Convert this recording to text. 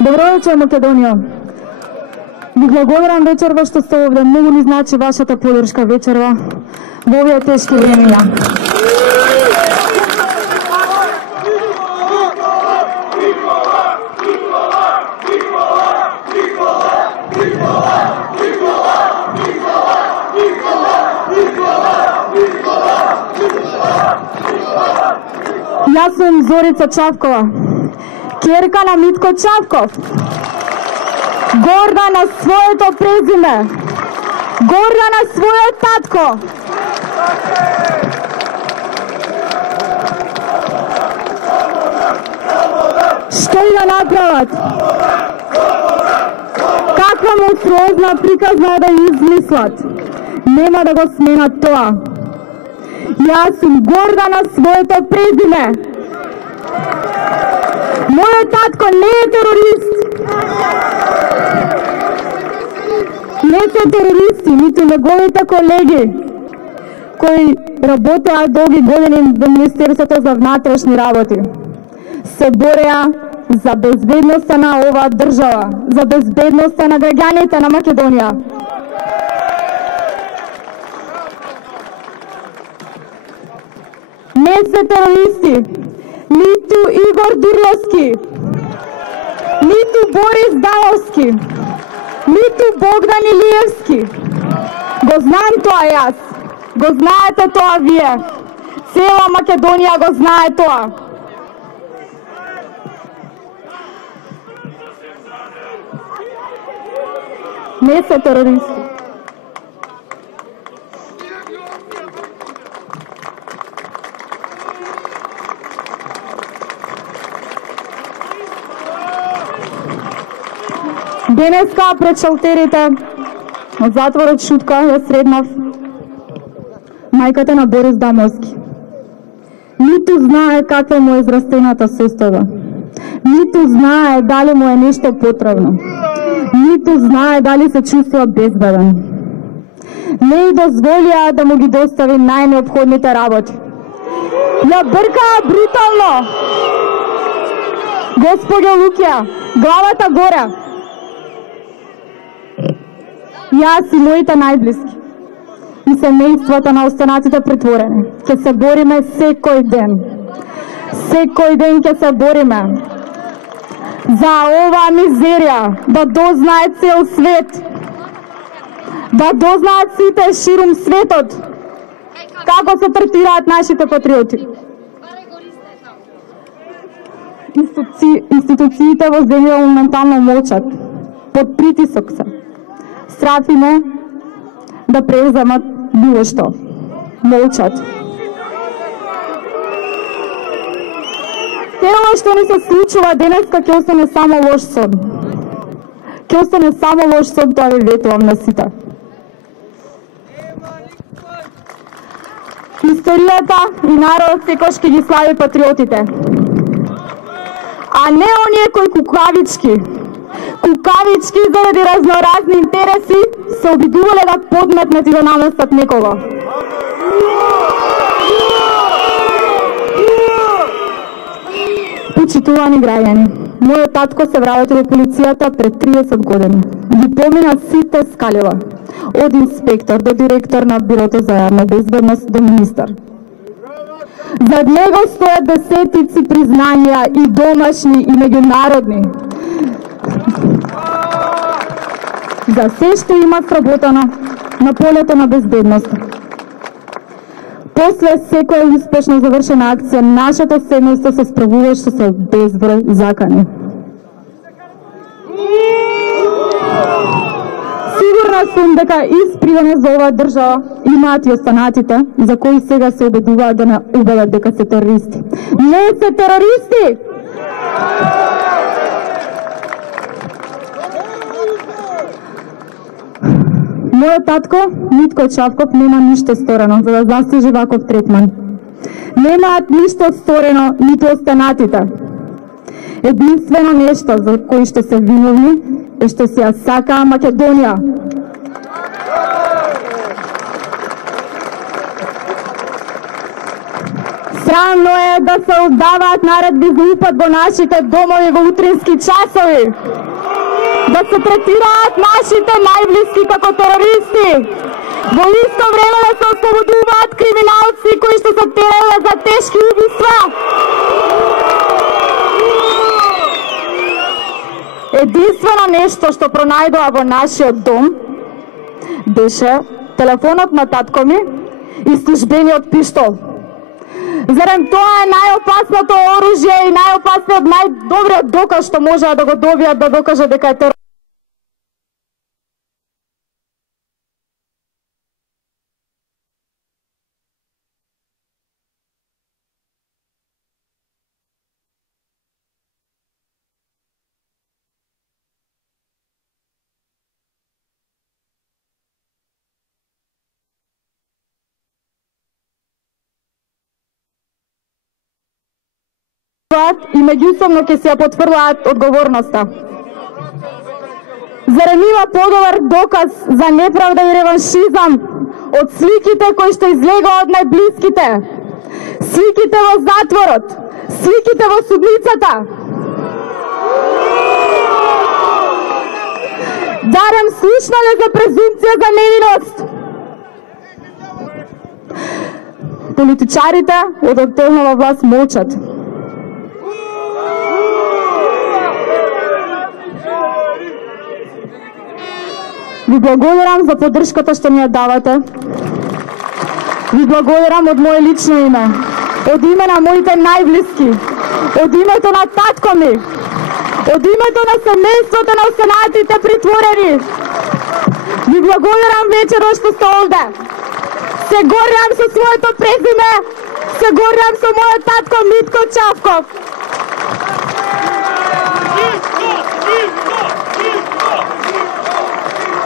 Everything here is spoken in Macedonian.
Добро вечер, Македонија. Ви благодарам вечерва што сте овде. Многу ни значи вашата поддршка вечерва во овие тешки времиња. Јас сум Зорица Чавкова, ќерка на Митко Чавков, горда на своето презиме, горда на својот татко. Што и да направат? Каква монструозна приказна да измислат? Нема да го сменат тоа. Јас сум горда на своето презиме. Мојот татко не е терорист. Не се терористи, ниту неговите колеги кои работеа долги години во Министерството за внатрешни работи. Се бореа за безбедноста на оваа држава, за безбедноста на граѓаните на Македонија. Не се терористи, ниту Игор Дурловски, ниту Борис Давовски, ниту Богдан Илиевски. Го знам тоа јас, го знаете тоа вие. Цела Македонија го знае тоа. Не се терористи. Денеска пред шалтерите од затворот Шутка ја среднав мајката на Борис Дамовски. Ниту знае каква му е израстената состојба. Ниту знае дали му е нешто потребно. Ниту знае дали се чувствува безбеден. Не и дозволија да му ги достави најнеопходните работи. Ја бркаа брутално. Господја Лукија, главата горе. Јас и моите најблиски и семејствата на останатите притворени ќе се бориме секој ден. Секој ден ќе се бориме за оваа мизерија да дознае цел свет, да дознаат сите ширум светот како се третираат нашите патриоти. Институциите во земја моментално молчат, под притисок се. Страф им е да преземат било што. Молчат. Ова што ни се случува денеска ќе остане само лош сон. Ќе остане само лош сон, тоа ви ветувам на сите. Историјата и народот секојаш ќе ги слави патриотите. А не оние кои кукавички заради разноразни интереси се обидувале да подметнат и да наместат некого. Почитувани граѓани, мојот татко се вработи во полицијата пред 30 години. Ги помина сите скалива, од инспектор до директор на Бирото за јавна безбедност до министар. Зад него стојат десетици признанија и домашни и меѓународни. За се што има сработено на полето на безбедноста. После секоја успешно завршена акција, нашето семејство се справуваше со безброј закани. Сигурна сум дека испривено за оваа држава имаат и останатите, за кои сега се убедуваат да не убедат дека се терористи. Не се терористи! Мојот татко, Митко Чавков, нема ништо сторено за да заслужи ваков третман. Немаат ништо сторено ниту останатите. Единствено нешто за кои што се виновни е што се ја сакаа Македонија. Срамно е да се оддаваат наредби за упад во нашите домови во утрински часови. Да се третираат нашите најблиски како терористи. Во исто време да се ослободуваат криминалци кои што се терале за тешки убиства. Единствено нешто што пронајдоа во нашиот дом беше телефонот на татко ми и службениот пиштол. Зарем тоа е најопасното оружје и најопасниот, најдобриот доказ што можеа да го добијат да докаже дека е терор. И меѓусобно ќе се ја потврлаат одговорноста. Зарем има подобар доказ за неправда и реваншизам од сликите кои што излегоа од најблиските, сликите во затворот, сликите во судницата. Зарем слушнале за презумпција за невиност. Политичарите од актуелната власт молчат. Ви благодарам за поддршката што ми ја давате. Ви благодарам од моје лично име, од име на моите најблиски, од името на татко ми, од името на семејството на останатите притворени. Ви благодарам вечерот што сте овде. Се гордам со своето презиме, се гордам со мојот татко Митко Чавков.